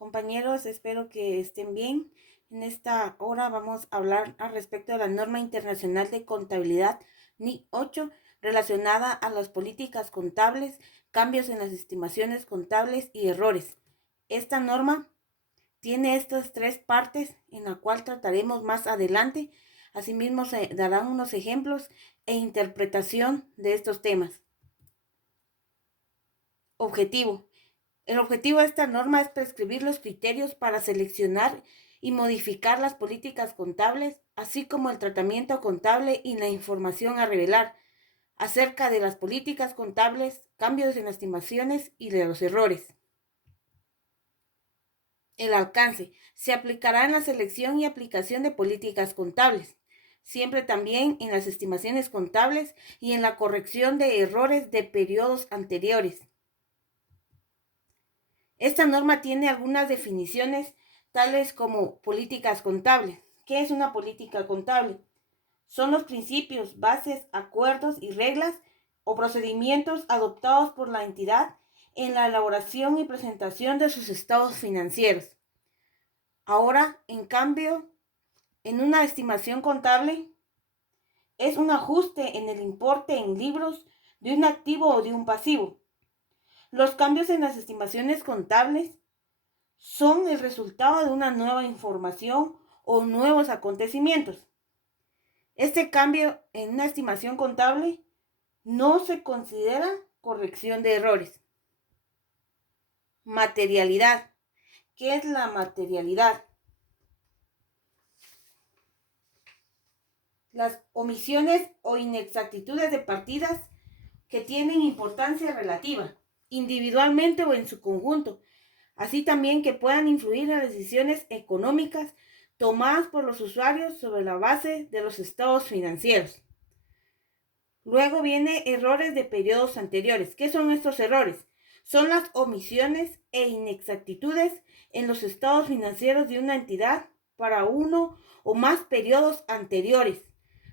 Compañeros, espero que estén bien. En esta hora vamos a hablar al respecto de la norma internacional de contabilidad NIC 8 relacionada a las políticas contables, cambios en las estimaciones contables y errores. Esta norma tiene estas tres partes en la cual trataremos más adelante. Asimismo, se darán unos ejemplos e interpretación de estos temas. Objetivo. El objetivo de esta norma es prescribir los criterios para seleccionar y modificar las políticas contables, así como el tratamiento contable y la información a revelar acerca de las políticas contables, cambios en las estimaciones y de los errores. El alcance. Se aplicará en la selección y aplicación de políticas contables, siempre también en las estimaciones contables y en la corrección de errores de periodos anteriores. Esta norma tiene algunas definiciones, tales como políticas contables. ¿Qué es una política contable? Son los principios, bases, acuerdos y reglas o procedimientos adoptados por la entidad en la elaboración y presentación de sus estados financieros. Ahora, en cambio, en una estimación contable es un ajuste en el importe en libros de un activo o de un pasivo. Los cambios en las estimaciones contables son el resultado de una nueva información o nuevos acontecimientos. Este cambio en una estimación contable no se considera corrección de errores. Materialidad. ¿Qué es la materialidad? Las omisiones o inexactitudes de partidas que tienen importancia relativa, individualmente o en su conjunto, así también que puedan influir en las decisiones económicas tomadas por los usuarios sobre la base de los estados financieros. Luego viene errores de periodos anteriores. ¿Qué son estos errores? Son las omisiones e inexactitudes en los estados financieros de una entidad para uno o más periodos anteriores,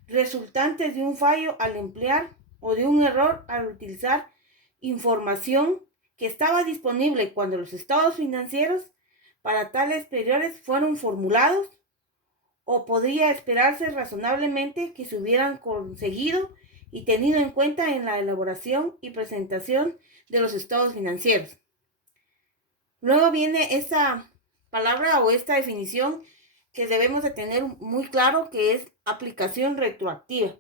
resultantes de un fallo al emplear o de un error al utilizar información que estaba disponible cuando los estados financieros para tales periodos fueron formulados, o podría esperarse razonablemente que se hubieran conseguido y tenido en cuenta en la elaboración y presentación de los estados financieros. Luego viene esta palabra o esta definición que debemos de tener muy claro, que es aplicación retroactiva.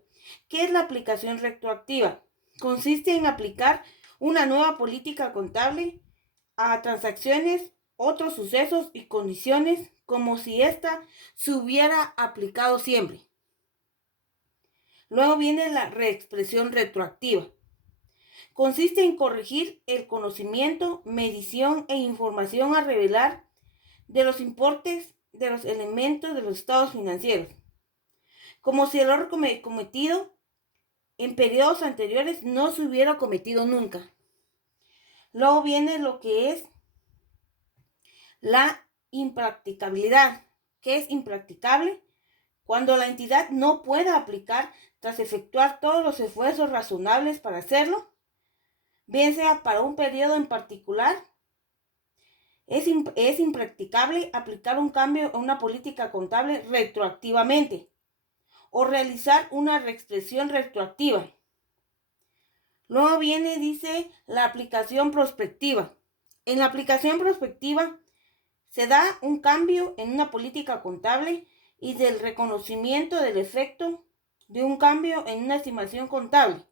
¿Qué es la aplicación retroactiva? Consiste en aplicar una nueva política contable a transacciones, otros sucesos y condiciones como si ésta se hubiera aplicado siempre. Luego viene la reexpresión retroactiva. Consiste en corregir el conocimiento, medición e información a revelar de los importes de los elementos de los estados financieros, como si el error cometido en periodos anteriores no se hubiera cometido nunca. Luego viene lo que es la impracticabilidad. ¿Qué es impracticable? Cuando la entidad no pueda aplicar tras efectuar todos los esfuerzos razonables para hacerlo, bien sea para un periodo en particular, es impracticable aplicar un cambio a una política contable retroactivamente o realizar una reexpresión retroactiva. Luego viene, dice, la aplicación prospectiva. En la aplicación prospectiva se da un cambio en una política contable y del reconocimiento del efecto de un cambio en una estimación contable.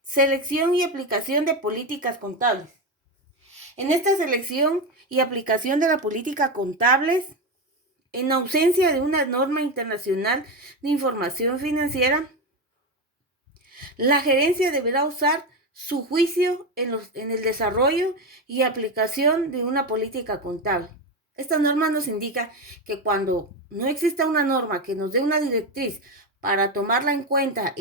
Selección y aplicación de políticas contables. En esta selección y aplicación de la política contables, en ausencia de una norma internacional de información financiera, la gerencia deberá usar su juicio en el desarrollo y aplicación de una política contable. Esta norma nos indica que cuando no exista una norma que nos dé una directriz para tomarla en cuenta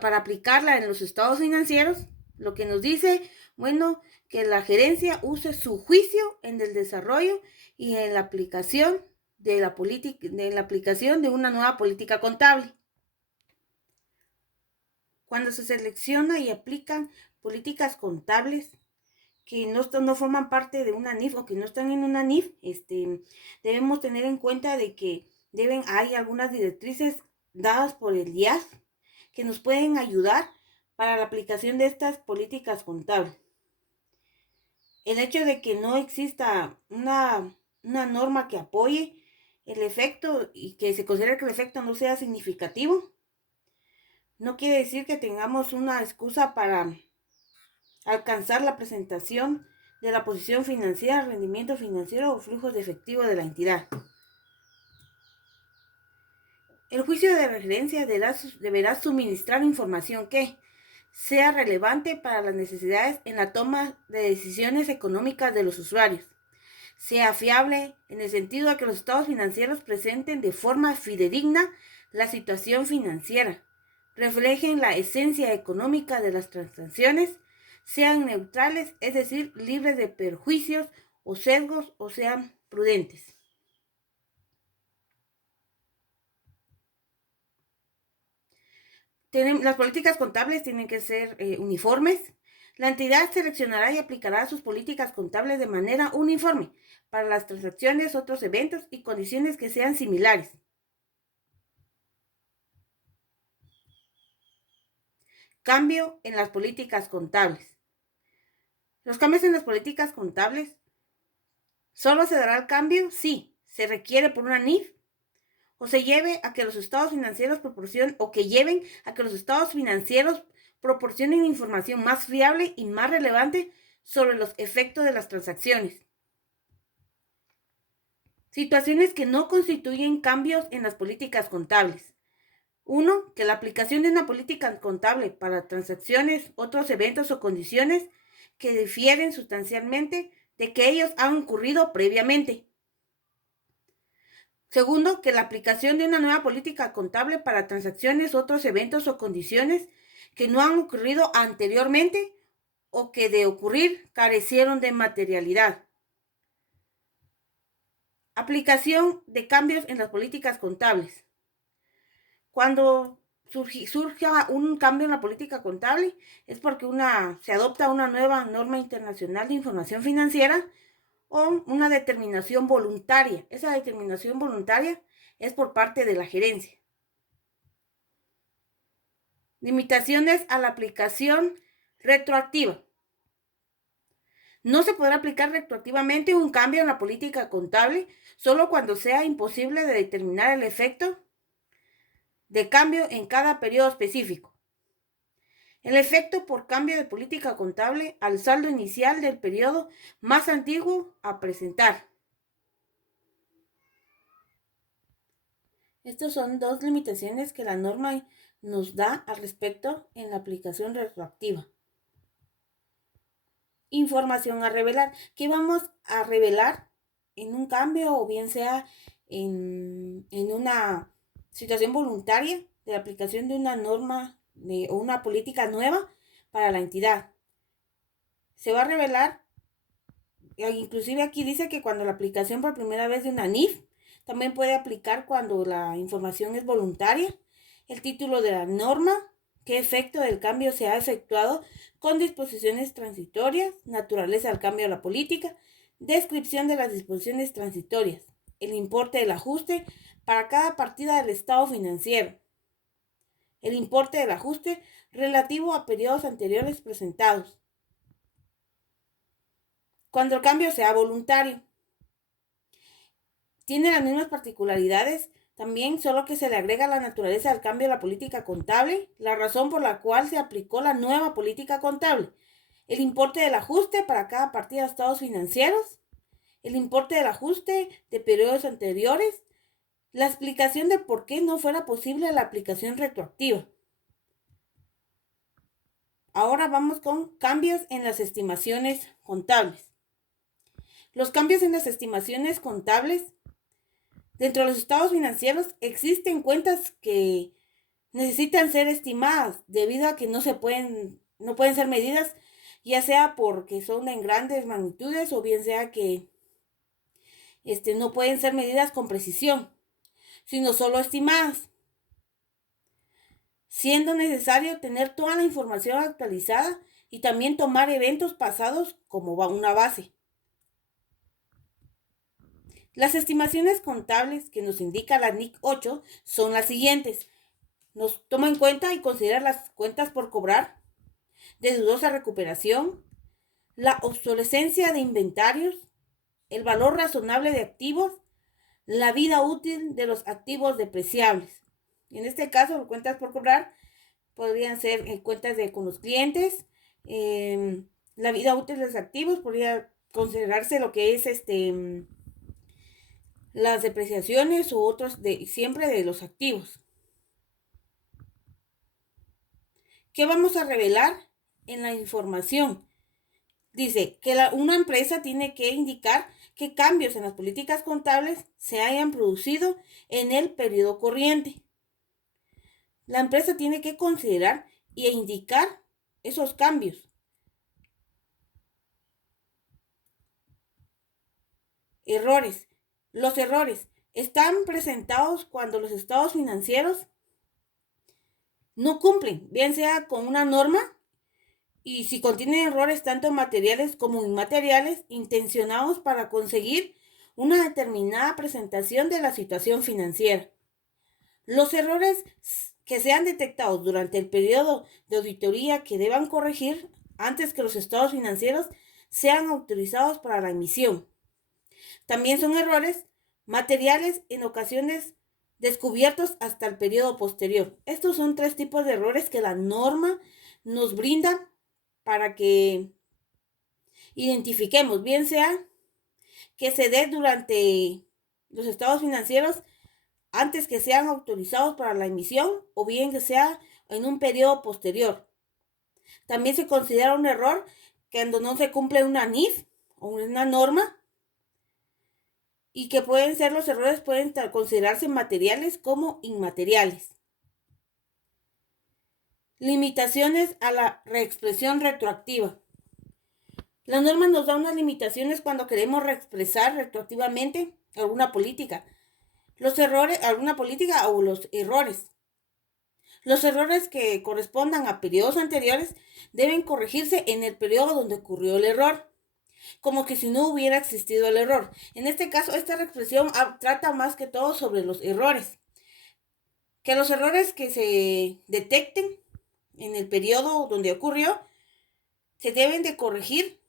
para aplicarla en los estados financieros, lo que nos dice, bueno, que la gerencia use su juicio en el desarrollo y en la aplicación de la aplicación de una nueva política contable. Cuando se selecciona y aplican políticas contables que no forman parte de una NIF o que no están en una NIF, debemos tener en cuenta de que hay algunas directrices dadas por el IAS que nos pueden ayudar para la aplicación de estas políticas contables. El hecho de que no exista una norma que apoye el efecto y que se considere que el efecto no sea significativo, no quiere decir que tengamos una excusa para alcanzar la presentación de la posición financiera, rendimiento financiero o flujos de efectivo de la entidad. El juicio de referencia deberá suministrar información que sea relevante para las necesidades en la toma de decisiones económicas de los usuarios, sea fiable en el sentido de que los estados financieros presenten de forma fidedigna la situación financiera, reflejen la esencia económica de las transacciones, sean neutrales, es decir, libres de perjuicios o sesgos, o sean prudentes. Las políticas contables tienen que ser uniformes. La entidad seleccionará y aplicará sus políticas contables de manera uniforme para las transacciones, otros eventos y condiciones que sean similares. Cambio en las políticas contables. Los cambios en las políticas contables solo se dará el cambio si se requiere por una NIF o se lleve a que los estados financieros proporcionen información más fiable y más relevante sobre los efectos de las transacciones. Situaciones que no constituyen cambios en las políticas contables. 1. Que la aplicación de una política contable para transacciones, otros eventos o condiciones que difieren sustancialmente de que ellos han ocurrido previamente. Segundo, que la aplicación de una nueva política contable para transacciones, otros eventos o condiciones que no han ocurrido anteriormente o que de ocurrir carecieron de materialidad. Aplicación de cambios en las políticas contables. Cuando surja un cambio en la política contable es porque se adopta una nueva norma internacional de información financiera o una determinación voluntaria. Esa determinación voluntaria es por parte de la gerencia. Limitaciones a la aplicación retroactiva. No se podrá aplicar retroactivamente un cambio en la política contable solo cuando sea imposible de determinar el efecto de cambio en cada periodo específico. El efecto por cambio de política contable al saldo inicial del periodo más antiguo a presentar. Estas son dos limitaciones que la norma nos da al respecto en la aplicación retroactiva. Información a revelar. ¿Qué vamos a revelar en un cambio o bien sea en una situación voluntaria de aplicación de una norma o una política nueva para la entidad? Se va a revelar, inclusive aquí dice que cuando la aplicación por primera vez de una NIF, también puede aplicar cuando la información es voluntaria, el título de la norma, qué efecto del cambio se ha efectuado con disposiciones transitorias, naturaleza del cambio de la política, descripción de las disposiciones transitorias, el importe del ajuste para cada partida del estado financiero, el importe del ajuste relativo a periodos anteriores presentados, cuando el cambio sea voluntario. Tiene las mismas particularidades también, solo que se le agrega la naturaleza del cambio de la política contable, la razón por la cual se aplicó la nueva política contable, el importe del ajuste para cada partida de estados financieros, el importe del ajuste de periodos anteriores, la explicación de por qué no fuera posible la aplicación retroactiva. Ahora vamos con cambios en las estimaciones contables. Los cambios en las estimaciones contables. Dentro de los estados financieros existen cuentas que necesitan ser estimadas debido a que no pueden ser medidas, ya sea porque son en grandes magnitudes o bien sea que no pueden ser medidas con precisión, sino solo estimadas. siendo necesario tener toda la información actualizada y también tomar eventos pasados como una base. Las estimaciones contables que nos indica la NIC 8 son las siguientes. Nos toma en cuenta y considera las cuentas por cobrar, de dudosa recuperación, la obsolescencia de inventarios, el valor razonable de activos, la vida útil de los activos depreciables. En este caso, cuentas por cobrar podrían ser cuentas con los clientes, la vida útil de los activos podría considerarse lo que es las depreciaciones u otros siempre de los activos. ¿Qué vamos a revelar en la información? Dice que una empresa tiene que indicar qué cambios en las políticas contables se hayan producido en el periodo corriente. La empresa tiene que considerar e indicar esos cambios. Errores. Los errores están presentados cuando los estados financieros no cumplen, bien sea con una norma, y si contienen errores tanto materiales como inmateriales intencionados para conseguir una determinada presentación de la situación financiera. Los errores que sean detectados durante el periodo de auditoría que deban corregir antes que los estados financieros sean autorizados para la emisión. También son errores materiales en ocasiones descubiertos hasta el periodo posterior. Estos son 3 tipos de errores que la norma nos brinda para que identifiquemos, bien sea que se dé durante los estados financieros antes que sean autorizados para la emisión o bien que sea en un periodo posterior. También se considera un error cuando no se cumple una NIF o una norma, y que pueden ser los errores pueden considerarse materiales como inmateriales. Limitaciones a la reexpresión retroactiva. La norma nos da unas limitaciones cuando queremos reexpresar retroactivamente alguna política. Los errores, alguna política o los errores. Los errores que correspondan a periodos anteriores deben corregirse en el periodo donde ocurrió el error, como que si no hubiera existido el error. En este caso, esta reexpresión trata más que todo sobre los errores. Que los errores que se detecten en el periodo donde ocurrió se deben de corregir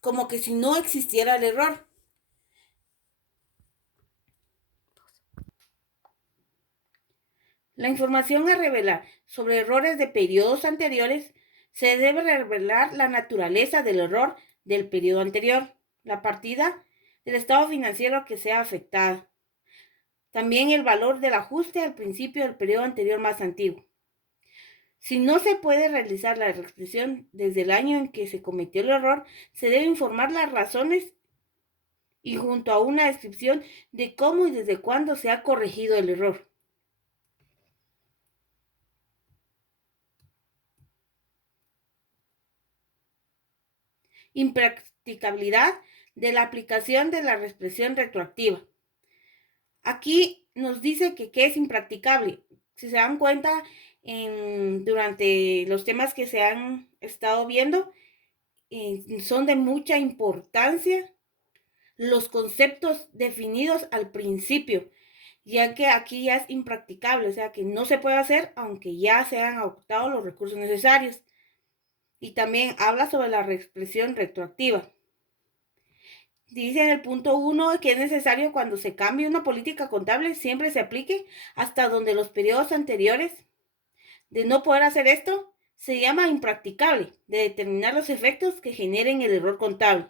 como que si no existiera el error. La información a revelar sobre errores de periodos anteriores se debe revelar la naturaleza del error del periodo anterior, la partida del estado financiero que sea afectada, también el valor del ajuste al principio del periodo anterior más antiguo. Si no se puede realizar la reexpresión desde el año en que se cometió el error, se debe informar las razones y junto a una descripción de cómo y desde cuándo se ha corregido el error. Impracticabilidad de la aplicación de la reexpresión retroactiva. Aquí nos dice que es impracticable. Si se dan cuenta, durante los temas que se han estado viendo, son de mucha importancia los conceptos definidos al principio, ya que aquí ya es impracticable, o sea que no se puede hacer aunque ya se han agotado los recursos necesarios. Y también habla sobre la reexpresión retroactiva. Dice en el punto 1 que es necesario cuando se cambie una política contable siempre se aplique hasta donde los periodos anteriores. De no poder hacer esto, se llama impracticable de determinar los efectos que generen el error contable.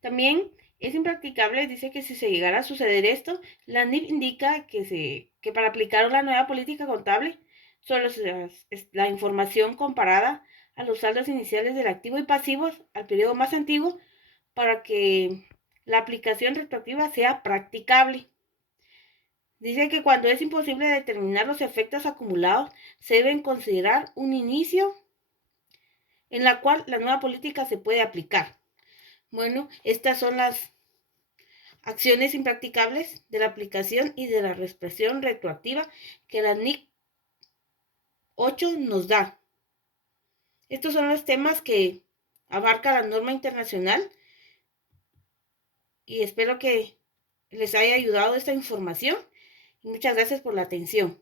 También es impracticable, dice que si se llegara a suceder esto, la NIF indica que para aplicar la nueva política contable, solo la información comparada a los saldos iniciales del activo y pasivos al periodo más antiguo para que la aplicación retroactiva sea practicable. Dice que cuando es imposible determinar los efectos acumulados, se deben considerar un inicio en la cual la nueva política se puede aplicar. Bueno, estas son acciones impracticables de la aplicación y de la represión retroactiva que la NIC 8 nos da. Estos son los temas que abarca la norma internacional y espero que les haya ayudado esta información y muchas gracias por la atención.